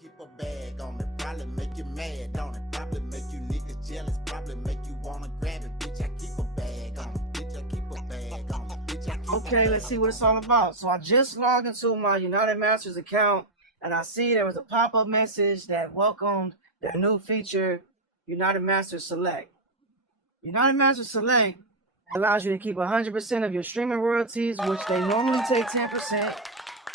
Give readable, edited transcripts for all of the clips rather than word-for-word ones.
keep a bag on it, probably make you mad, don't it? Probably make you niggas jealous, probably make you wanna grab it. Bitch, I keep a bag on it. Bitch, I keep a bag on it. Bitch, I keep Okay, let's see what it's all about. So I just logged into my UnitedMasters account, and I see there was a pop-up message that welcomed their new feature, UnitedMasters Select. UnitedMasters Select allows you to keep 100% of your streaming royalties, which they normally take 10%.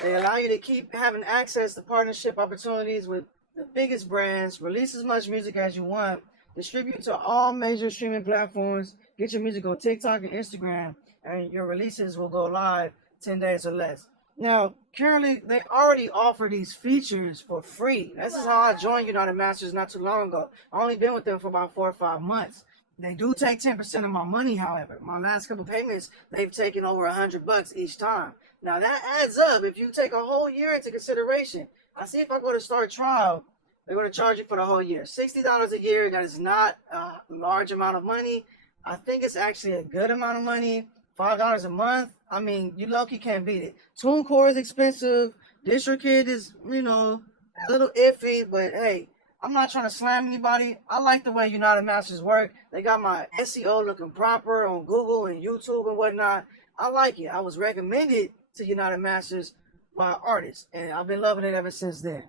They allow you to keep having access to partnership opportunities with the biggest brands, release as much music as you want, distribute to all major streaming platforms, get your music on TikTok and Instagram, and your releases will go live 10 days or less. Now, currently, they already offer these features for free. This is how I joined UnitedMasters not too long ago. I've only been with them for about 4 or 5 months. They do take 10% of my money, however. My last couple payments, they've taken over $100 each time. Now that adds up if you take a whole year into consideration. I see if I go to start trial, they're going to charge you for the whole year. $60 a year, that is not a large amount of money. I think it's actually a good amount of money. $5 a month, I mean, you low-key can't beat it. TuneCore is expensive. DistroKid is, a little iffy, but hey, I'm not trying to slam anybody. I like the way UnitedMasters work. They got my SEO looking proper on Google and YouTube and whatnot. I like it. I was recommended to UnitedMasters by artists, and I've been loving it ever since then.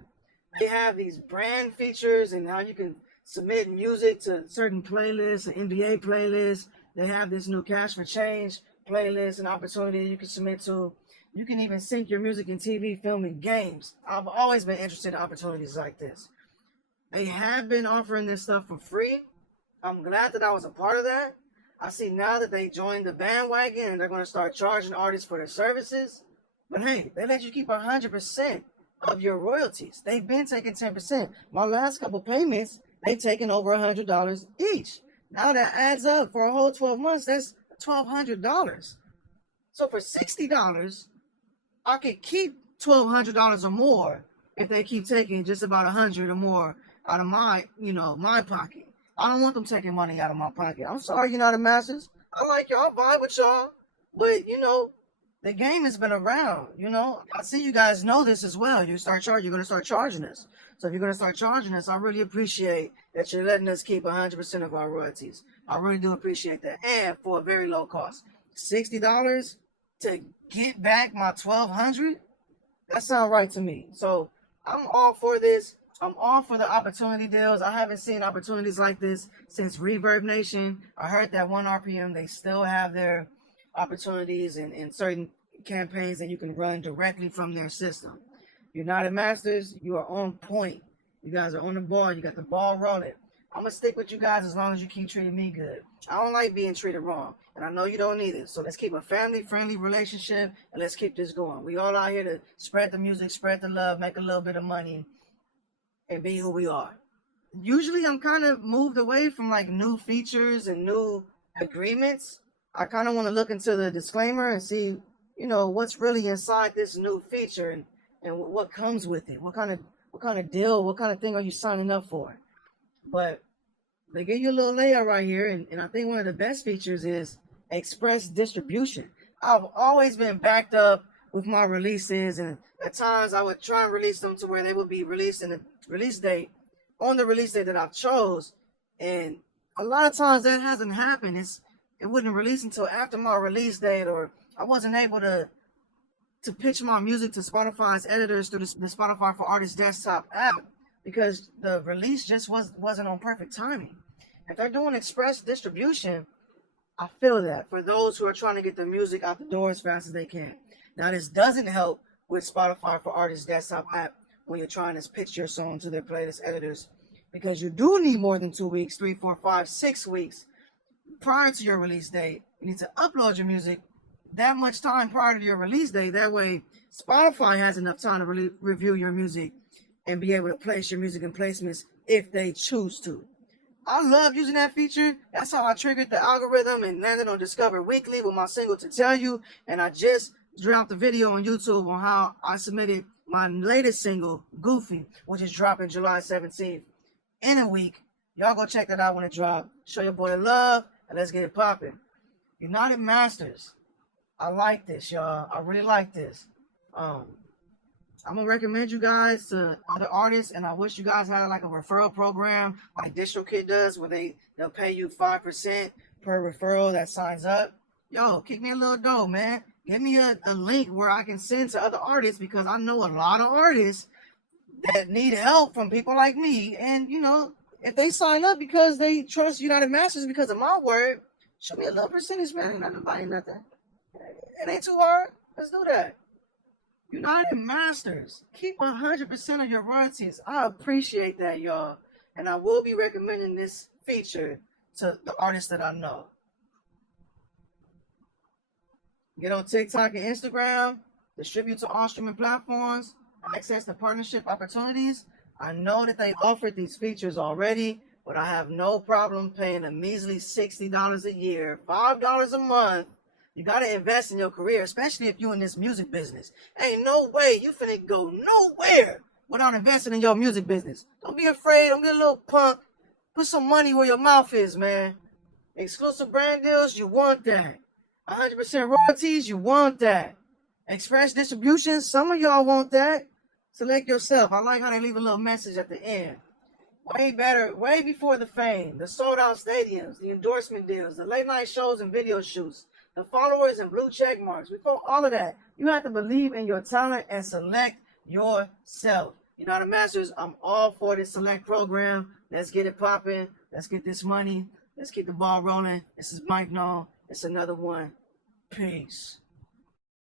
They have these brand features and how you can submit music to certain playlists, an NBA playlist. They have this new Cash for Change playlist and opportunity you can submit to. You can even sync your music in TV, film, and games. I've always been interested in opportunities like this. They have been offering this stuff for free. I'm glad that I was a part of that. I see now that they joined the bandwagon and they're going to start charging artists for their services. But hey, they let you keep 100% of your royalties. They've been taking 10%. My last couple payments, they've taken over $100 each. Now that adds up for a whole 12 months, that's $1,200. So for $60, I could keep $1,200 or more if they keep taking just about $100 or more out of my, my pocket. I don't want them taking money out of my pocket. I'm sorry, UnitedMasters. I like y'all, vibe with y'all. But, the game has been around, I see you guys know this as well. You're going to start charging us. So if you're going to start charging us, I really appreciate that you're letting us keep 100% of our royalties. I really do appreciate that. And for a very low cost. $60 to get back my $1,200? That sounds right to me. So I'm all for this. I'm all for the opportunity deals. I haven't seen opportunities like this since Reverb Nation. I heard that 1RPM, they still have their opportunities in certain campaigns that you can run directly from their system. UnitedMasters, you are on point. You guys are on the ball. You got the ball rolling. I'm going to stick with you guys as long as you keep treating me good. I don't like being treated wrong, and I know you don't either. So let's keep a family-friendly relationship, and let's keep this going. We all out here to spread the music, spread the love, make a little bit of money, and be who we are. Usually I'm kind of moved away from like new features and new agreements. I kind of want to look into the disclaimer and see, what's really inside this new feature and what comes with it. What kind of deal, what kind of thing are you signing up for? But they give you a little layout right here, and I think one of the best features is express distribution. I've always been backed up with my releases, and at times I would try and release them to where they would be released in the release date, on the release date that I've chose, and a lot of times that hasn't happened. It wouldn't release until after my release date, or I wasn't able to pitch my music to Spotify's editors through the Spotify for Artists desktop app because the release just wasn't on perfect timing. If they're doing express distribution, I feel that for those who are trying to get their music out the door as fast as they can. Now, this doesn't help with Spotify for Artists desktop app when you're trying to pitch your song to their playlist editors, because you do need more than 2 weeks, 3, 4, 5, 6 weeks prior to your release date. You need to upload your music that much time prior to your release date. That way, Spotify has enough time to review your music and be able to place your music in placements if they choose to. I love using that feature. That's how I triggered the algorithm and landed on Discover Weekly with my single To Tell You. And I just dropped a video on YouTube on how I submitted my latest single, Goofy, which is dropping July 17th in a week. Y'all go check that out when it drops. Show your boy the love, and let's get it popping. UnitedMasters. I like this, y'all. I really like this. I'm gonna recommend you guys to other artists, and I wish you guys had like a referral program like DistroKid does, where they'll pay you 5% per referral that signs up. Yo, kick me a little dough, man. Give me a link where I can send to other artists, because I know a lot of artists that need help from people like me. And you know, if they sign up because they trust United Masters because of my word, show me a little percentage, man. Ain't nothing buying nothing. It ain't too hard. Let's do that. United Masters, keep 100% of your royalties. I appreciate that, y'all. And I will be recommending this feature to the artists that I know. Get on TikTok and Instagram, distribute to all streaming platforms, access the partnership opportunities. I know that they offered these features already, but I have no problem paying a measly $60 a year, $5 a month. You got to invest in your career, especially if you're in this music business. Ain't no way you finna go nowhere without investing in your music business. Don't be afraid. Don't get a little punk. Put some money where your mouth is, man. Exclusive brand deals, you want that. 100% royalties, you want that. Express distribution, some of y'all want that. Select yourself. I like how they leave a little message at the end. Way better, way before the fame, the sold out stadiums, the endorsement deals, the late night shows and video shoots, the followers and blue check marks. Before all of that, you have to believe in your talent and select yourself. United Masters, I'm all for this select program. Let's get it popping. Let's get this money. Let's keep the ball rolling. This is Mike No. It's another one. Peace.